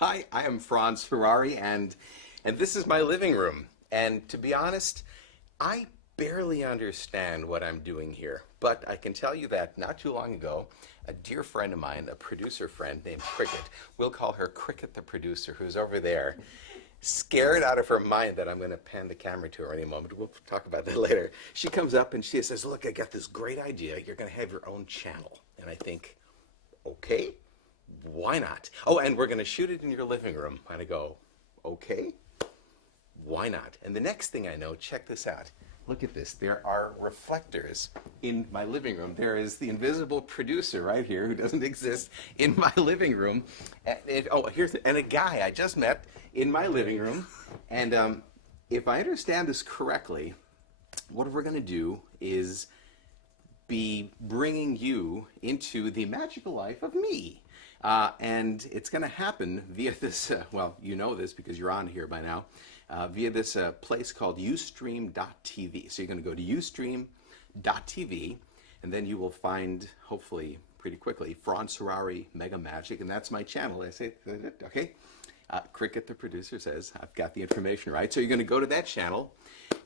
Hi, I am Franz Harary, and this is my living room. And to be honest, I barely understand what I'm doing here. But I can tell you that not too long ago, a dear friend of mine, a producer friend named Cricket, we'll call her Cricket the producer, who's over there, scared out of her mind that I'm going to pan the camera to her any moment. We'll talk about that later. She comes up and she says, "Look, I got this great idea. You're going to have your own channel." And I think, okay, why not? Oh, and we're going to shoot it in your living room. And I go, okay, why not? And the next thing I know, check this out. Look at this. There are reflectors in my living room. There is the invisible producer right here who doesn't exist in my living room. And a guy I just met in my living room. And if I understand this correctly, what we're going to do is be bringing you into the magical life of me. And it's going to happen via this, well, you know this because you're on here by now, via this place called ustream.tv. So you're going to go to ustream.tv, and then you will find, hopefully pretty quickly, Franz Harary Mega Magic, and that's my channel. I say, okay. Cricket, the producer, says, I've got the information right. So you're going to go to that channel,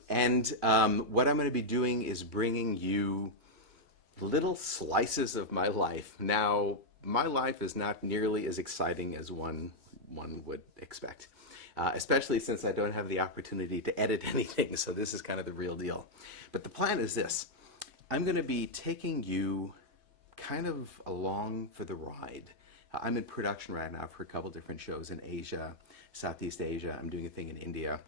and what I'm going to be doing is bringing you little slices of my life. Now, my life is not nearly as exciting as one would expect, especially since I don't have the opportunity to edit anything, so this is kind of the real deal. But the plan is this. I'm going to be taking you kind of along for the ride. I'm in production right now for a couple different shows in Asia, Southeast Asia. I'm doing a thing in India.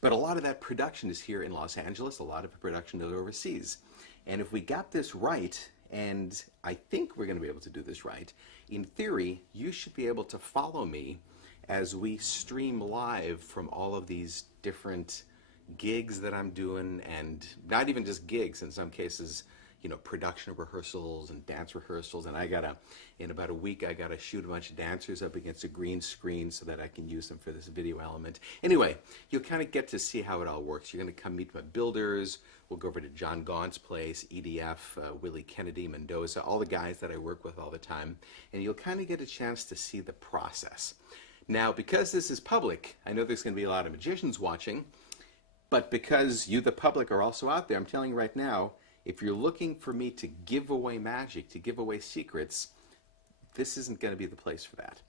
But a lot of that production is here in Los Angeles. A lot of the production is overseas. And if we got this right, and I think we're going to be able to do this right, in theory, you should be able to follow me as we stream live from all of these different gigs that I'm doing, and not even just gigs, in some cases, you know, production rehearsals and dance rehearsals. And in about a week, I gotta shoot a bunch of dancers up against a green screen so that I can use them for this video element. Anyway, you'll kind of get to see how it all works. You're gonna come meet my builders. We'll go over to John Gaunt's place, EDF, Willie Kennedy, Mendoza, all the guys that I work with all the time. And you'll kind of get a chance to see the process. Now, because this is public, I know there's gonna be a lot of magicians watching, but because you, the public, are also out there, I'm telling you right now, if you're looking for me to give away magic, to give away secrets, this isn't going to be the place for that.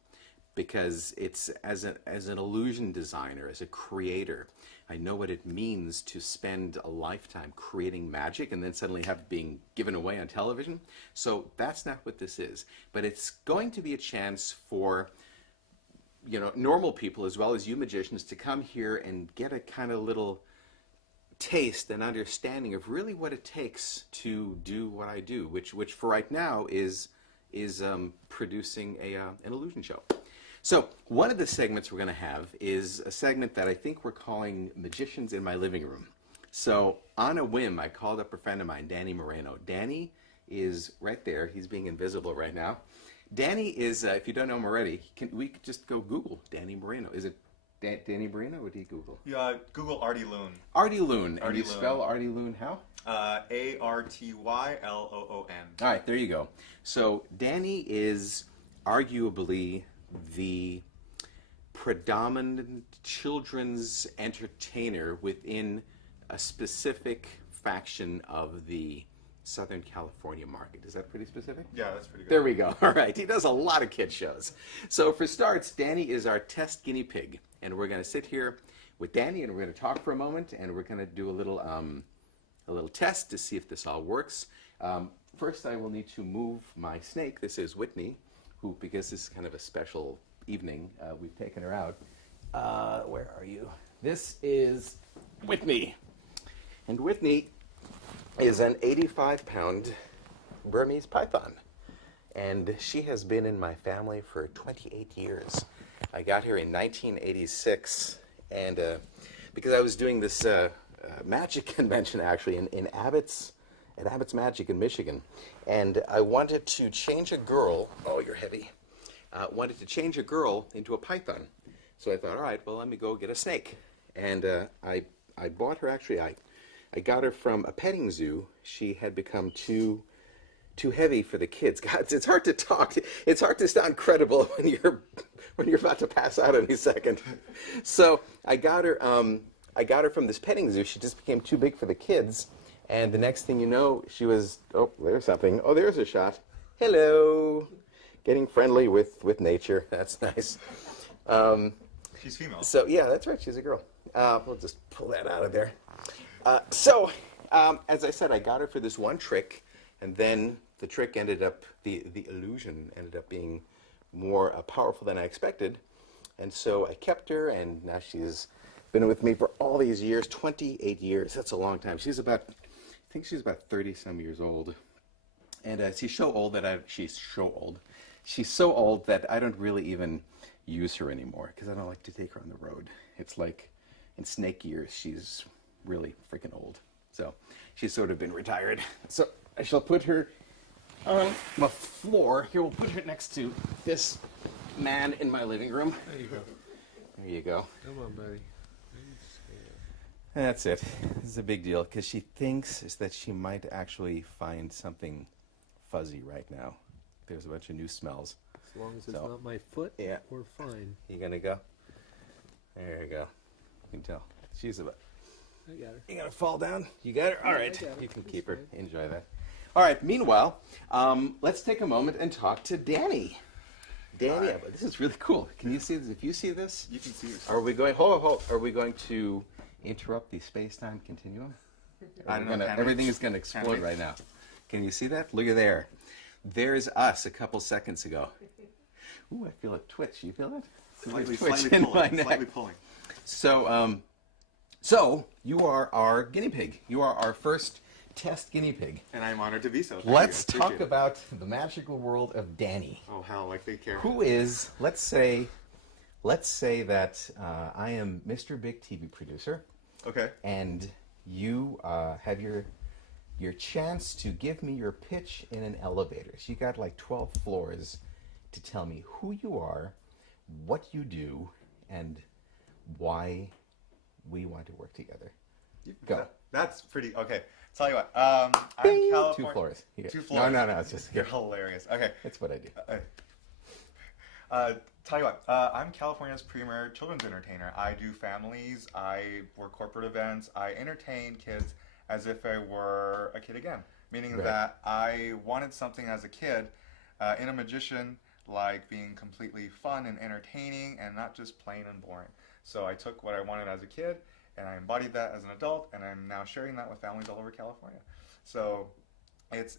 Because it's, as an illusion designer, as a creator, I know what it means to spend a lifetime creating magic and then suddenly have it being given away on television. So that's not what this is. But it's going to be a chance for, you know, normal people as well as you magicians to come here and get a kind of little taste and understanding of really what it takes to do what I do, which for right now is producing an illusion show. So one of the segments we're going to have is a segment that I think we're calling Magicians in My Living Room. So on a whim, I called up a friend of mine, Danny Moreno. Danny is right there. He's being invisible right now. Danny is, if you don't know him already, we could just go Google Danny Moreno. Is it Danny Moreno? What do you Google? Yeah, Google Arty Loon. Arty Loon. Arty And you Loon. spell Arty Loon how? Artyloon. All right, there you go. So Danny is arguably the predominant children's entertainer within a specific faction of the Southern California market. Is that pretty specific? Yeah, that's pretty good. There we go. All right. He does a lot of kid shows. So for starts, Danny is our test guinea pig. And we're going to sit here with Danny and we're going to talk for a moment and we're going to do a little test to see if this all works. First, I will need to move my snake. This is Whitney, who, because this is kind of a special evening, we've taken her out. Where are you? This is Whitney. And Whitney is an 85-pound Burmese python. And she has been in my family for 28 years. I got here in 1986, and because I was doing this magic convention actually in Abbott's Magic in Michigan, and I wanted to change a girl. Oh, you're heavy. Wanted to change a girl into a python. So I thought, all right, well, let me go get a snake. And I bought her, actually, I got her from a petting zoo. She had become too too heavy for the kids. God, it's hard to talk. It's hard to sound credible when you're about to pass out any second. So I got her. I got her from this petting zoo. She just became too big for the kids, and the next thing you know, she was. Oh, there's something. Oh, there's a shot. Hello. Getting friendly with nature. That's nice. She's female. So yeah, that's right. She's a girl. We'll just pull that out of there. As I said, I got her for this one trick, and then the trick ended up, the illusion ended up being more powerful than I expected. And so I kept her, and now she's been with me for all these years, 28 years. That's a long time. She's about, I think she's about 30 some years old. And she's so old that she's so old that I don't really even use her anymore because I don't like to take her on the road. It's like in snake years, she's really freaking old. So she's sort of been retired. So I shall put her on the floor. Here, we'll put her next to this man in my living room. There you go. There you go. Come on, buddy. That's it. This is a big deal because she thinks is that she might actually find something fuzzy right now. There's a bunch of new smells. As long as it's So, not my foot, yeah. we're fine. You gonna go? There you go. You can tell. She's about. I got her. You gonna fall down? You got her? All Yeah, right. I got her. You can That's keep her. fine. Enjoy that. All right. Meanwhile, let's take a moment and talk to Danny. Danny, this is really cool. Can you see this? If you see this, You can see yourself. are we going? Hold. Are we going to interrupt the space-time continuum? I don't know. Everything is gonna explode right now. Can you see that? Look at there. There's us a couple seconds ago. Ooh, I feel a twitch. You feel that? Slightly Twitch in my pulling. neck. Slightly pulling. So you are our guinea pig. You are our first test guinea pig. And I'm honored to be so. Thank Let's you. talk Appreciate it. about the magical world of Danny. Oh hell, like they care. Who is, let's say that I am Mr. Big TV producer, Okay. and you have your chance to give me your pitch in an elevator. So you got like 12 floors to tell me who you are, what you do, and why we want to work together. Go. That's pretty okay. Tell you what. I'm Bing! California. 2 floors. You get- 2 floors. No, it's just You're hilarious. Okay. That's what I do. Tell you what, I'm California's premier children's entertainer. I do families, I work corporate events, I entertain kids as if I were a kid again. Meaning Right. that I wanted something as a kid in a magician like being completely fun and entertaining and not just plain and boring. So I took what I wanted as a kid and I embodied that as an adult, and I'm now sharing that with families all over California. So it's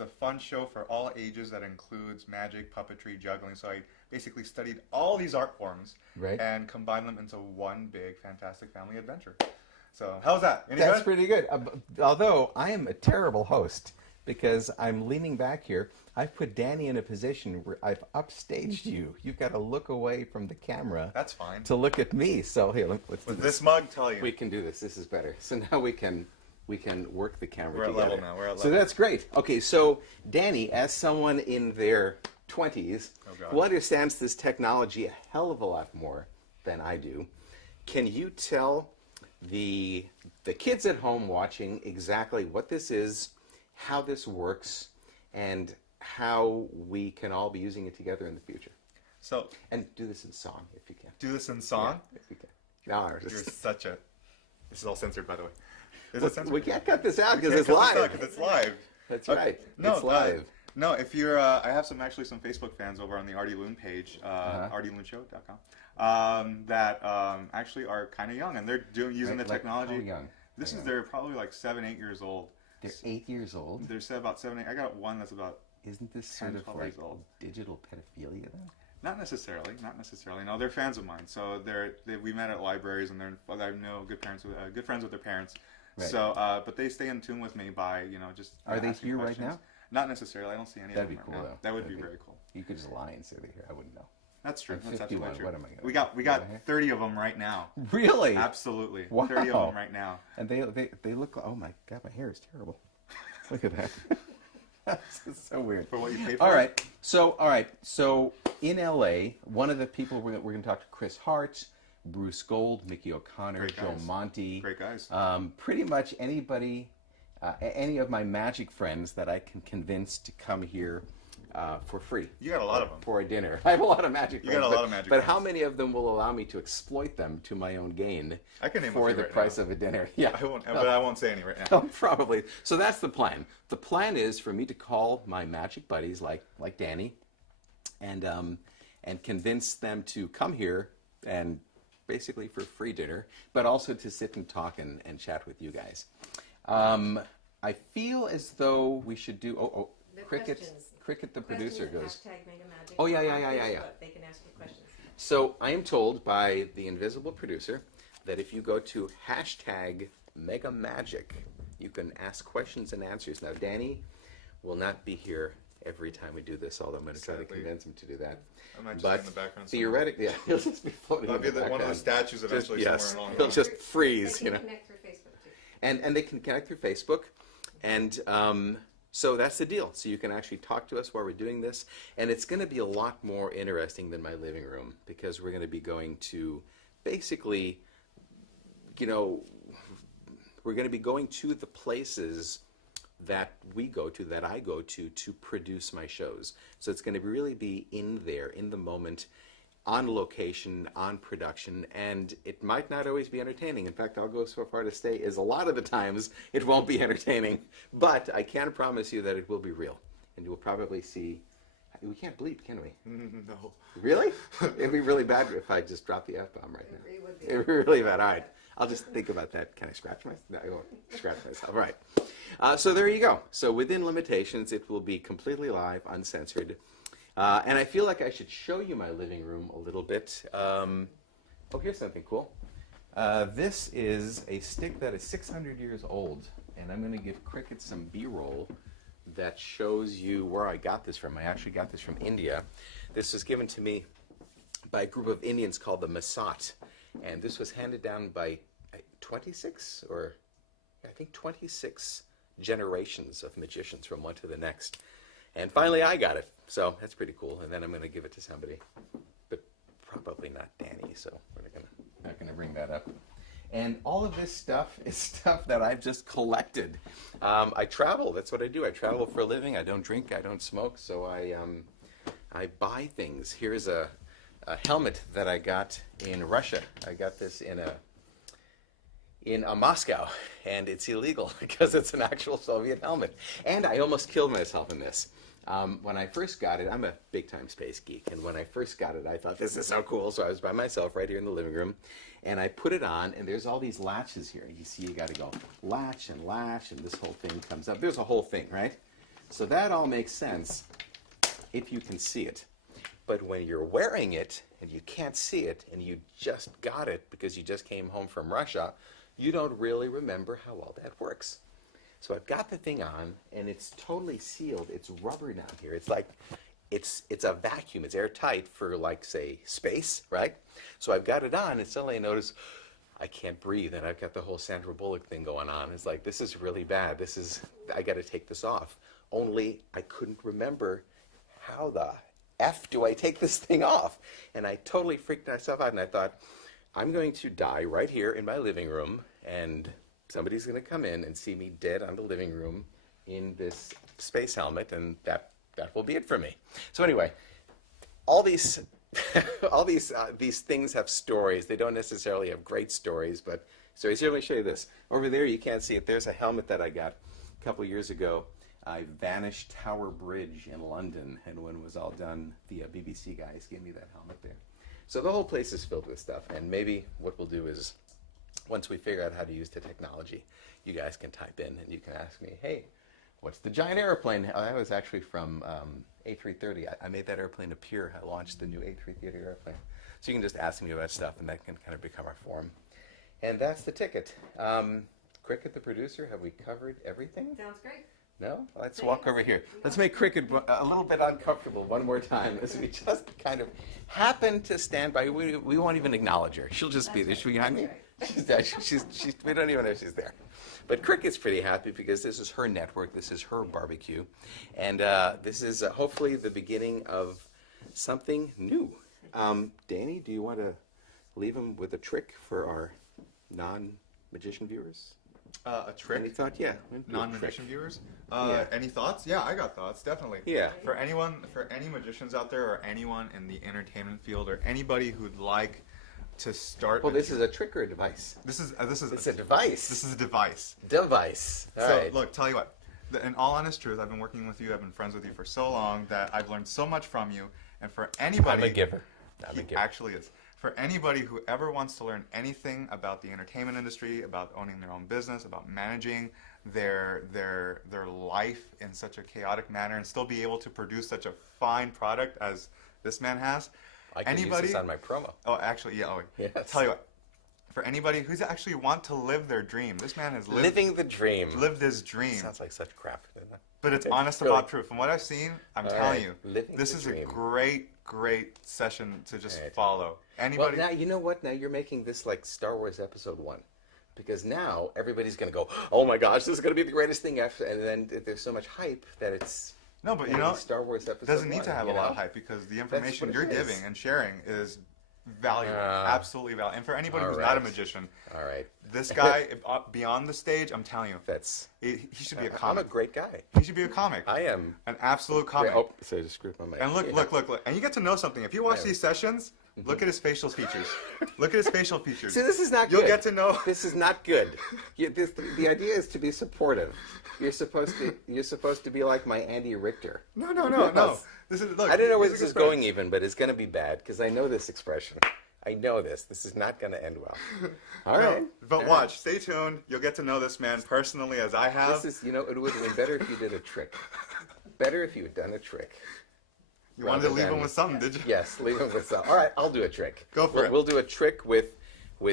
a fun show for all ages that includes magic, puppetry, juggling. So I basically studied all these art forms Right. and combined them into one big, fantastic family adventure. So how's that? Any That's good? pretty good. Although I am a terrible host because I'm leaning back here. I've put Danny in a position where I've upstaged you. You've got to look away from the camera That's fine. to look at me. So here, let's do With this. this mug, tell you. We can do this. This is better. So now we can work the camera We're at together. level now. We're at So level. that's great. Okay, so Danny, as someone in their 20s Oh, God. who understands this technology a hell of a lot more than I do, can you tell the kids at home watching exactly what this is, how this works, and how we can all be using it together in the future? So And do this in song if you can. do this in song. Yeah, if you can. No, You're just, such a. This is all censored, by the way. Is it censored? we can't cut this out because Can't it's cut this out live. 'cause it's live. That's Okay. right. No, it's live. No, if you're, I have some Facebook fans over on the Arty Loon page, artyloonshow.com, that actually are kind of young, and they're using the Like technology. how young? This How is young? they're probably like 7, 8 years old. They're 8 years old. They're about 7, 8. I got one that's about Isn't this sort 10, of 12 like years old. digital pedophilia then? not necessarily. No, they're fans of mine. So we met at libraries, and I know good friends with their parents. Right. So, but they stay in tune with me by just. Are they asking here right questions. now? Not necessarily. I don't see any That'd of be them cool right now. though. That would That'd be very cool. You could just lie and say they're here. I wouldn't know. That's true. I'm That's 51. absolutely true. What am I gonna We do? got Go ahead. 30 of them right now. Really? Absolutely. Wow. 30 of them right now. And they look. Oh my god, my hair is terrible. Look at that. That's so weird. For what you paid for. All right. So in LA, one of the people we're going to talk to, Chris Hart, Bruce Gold, Mickey O'Connor, Great Joe guys. Monty. Great guys. Pretty much anybody any of my magic friends that I can convince to come here for free. You got a lot of them. For a dinner. I have a lot of magic friends. You got a lot of magic But friends. how many of them will allow me to exploit them to my own gain I can name a for few the right price now. of a dinner? Yeah. But I won't say any right now. Probably. So that's the plan. The plan is for me to call my magic buddies like Danny and convince them to come here and basically for free dinner, but also to sit and talk and chat with you guys. I feel as though we should do The Cricket questions. Cricket the producer Questions goes. at #MegaMagic Oh, yeah. on Facebook. They can ask you questions. So I am told by the invisible producer that if you go to #MegaMagic, you can ask questions and answers. Now, Danny will not be here every time we do this, although I'm going to try to Sadly. convince him to do that. I might just But be in the background somewhere. theoretically, yeah, he'll just be floating I'll in be the one of background. those statues eventually Yes, somewhere along the he'll line. just freeze, They you can know. connect through Facebook too. And they can connect through Facebook. And so that's the deal. So you can actually talk to us while we're doing this. And it's going to be a lot more interesting than my living room because we're going to be going to basically, you know, we're going to be going to the places that we go to, that I go to produce my shows. So it's going to really be in there, in the moment, on location, on production, and it might not always be entertaining. In fact, I'll go so far to say is a lot of the times it won't be entertaining, but I can promise you that it will be real, and you will probably see. We can't bleep, can we? No. Really? It'd be really bad if I just dropped the F-bomb right now. It would be. It'd be really bad. All right. I'll just think about that. Can I scratch myself? No, I won't scratch myself. All right. So there you go. So within limitations, it will be completely live, uncensored. And I feel like I should show you my living room a little bit. Here's something cool. This is a stick that is 600 years old, and I'm going to give Cricket some B-roll that shows you where I got this from. I actually got this from India. This was given to me by a group of Indians called the Masat, and this was handed down by 26 generations of magicians from one to the next. And finally I got it, so that's pretty cool. And then I'm going to give it to somebody, but probably not Danny, so we're not going to bring that up. And all of this stuff is stuff that I've just collected. I travel, that's what I do. I travel for a living. I don't drink, I don't smoke, so I buy things. Here's a helmet that I got in Russia. I got this in Moscow, and it's illegal because it's an actual Soviet helmet. And I almost killed myself in this. When I first got it, I'm a big-time space geek, and when I first got it, I thought, this is so cool, so I was by myself right here in the living room, and I put it on, and there's all these latches here. You see, you got to go latch, and this whole thing comes up. There's a whole thing, right? So that all makes sense if you can see it. But when you're wearing it, and you can't see it, and you just got it because you just came home from Russia, you don't really remember how all that works. So I've got the thing on, and it's totally sealed. It's rubber down here. It's like, it's a vacuum. It's airtight for, like, say, space, right? So I've got it on, and suddenly I notice I can't breathe, and I've got the whole Sandra Bullock thing going on. It's like, this is really bad. I got to take this off. Only I couldn't remember how the F do I take this thing off? And I totally freaked myself out, and I thought, I'm going to die right here in my living room, and somebody's going to come in and see me dead on the living room in this space helmet, and that will be it for me. So anyway, all these these things have stories. They don't necessarily have great stories, but stories. Here, let me show you this. Over there, you can't see it. There's a helmet that I got a couple years ago. I vanished Tower Bridge in London, and when it was all done, the BBC guys gave me that helmet there. So the whole place is filled with stuff, and maybe what we'll do is, once we figure out how to use the technology, you guys can type in and you can ask me, hey, what's the giant airplane? That was actually from A330. I made that airplane appear. I launched the new A330 airplane. So you can just ask me about stuff, and that can kind of become our forum. And that's the ticket. Cricket, the producer, have we covered everything? Sounds great. No? Let's walk over here. Let's make Cricket a little bit uncomfortable one more time as we just kind of happen to stand by. We won't even acknowledge her. She'll just be there. She'll be behind me. She's there. We don't even know she's there. But Cricket's pretty happy because this is her network. This is her barbecue. And this is hopefully the beginning of something new. Danny, do you want to leave him with a trick for our non-magician viewers? A trick. Any thought? Yeah. Do a Non-magician trick. viewers. Yeah. Any thoughts? Yeah, I got thoughts, definitely. Yeah. For any magicians out there, or anyone in the entertainment field, or anybody who'd like to start. Well, this is a trick or a device? It's a device. This is a device. Device. All So right. look, tell you what. In all honest truth, I've been working with you. I've been friends with you for so long that I've learned so much from you. And for anybody, I'm a giver. he actually is. For anybody who ever wants to learn anything about the entertainment industry, about owning their own business, about managing their life in such a chaotic manner, and still be able to produce such a fine product as this man has. I can use this on my promo. Oh, actually, yeah. Oh, Yes. Tell you what. For anybody who's actually want to live their dream, this man has Living the dream. lived his dream. Sounds like such crap, doesn't it? But it's It's honest really- about truth. From what I've seen, I'm All telling right. you, Living this the is dream. a great session to just Right. follow. Well, Anybody? now, you know what? Now you're making this like Star Wars Episode 1. Because now everybody's going to go, oh my gosh, this is going to be the greatest thing ever. And then there's so much hype that it's no, but you gonna know, be Star Wars Episode doesn't need 1, to have you a lot know? of hype because the information what you're it is. giving and sharing is valuable, Ah. absolutely valuable. And for anybody All who's not a right. magician, All right. this guy beyond the stage, I'm telling you, That's... he should be a I'm a comic. great guy. He should be a comic. I am... An absolute comic. Oh, so I just screwed my mic. And look, Yeah. look. And you get to know something. If you watch Yeah. these sessions, look at his facial features. Look at his facial features. See, this is not You'll good. get to know. This is not good. The idea is to be supportive. You're supposed to be like my Andy Richter. No. This is look. I don't know where he's this a is good friend. going even, but it's going to be bad because I know this expression. I know this. This is not going to end well. All No, right. but watch. Stay tuned. You'll get to know this man personally as I have. This is, it would have been better if you did a trick. Better if you had done a trick. You wanted to rather leave him than- with something, did you? Yes, leave him with some. All right, I'll do a trick. Go for it. We'll do a trick with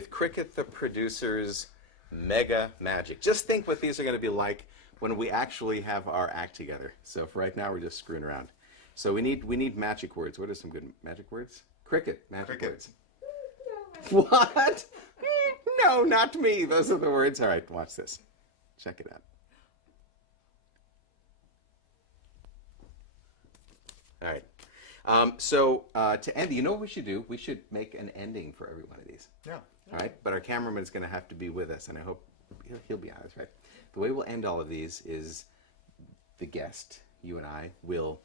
Cricket the producer's mega magic. Just think what these are going to be like when we actually have our act together. So for right now, we're just screwing around. So we need magic words. What are some good magic words? Cricket magic Cricket. words. What? No, not me. Those are the words. All right, watch this. Check it out. All right. So to end, you know what we should do? We should make an ending for every one of these. Yeah. All right. But our cameraman is going to have to be with us, and I hope he'll be honest, right? The way we'll end all of these is the guest, you and I, will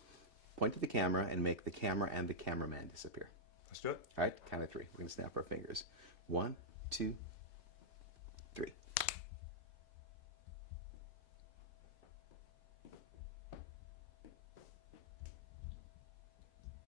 point to the camera and make the camera and the cameraman disappear. Let's do it. All right. Count of 3. We're going to snap our fingers. 1, 2,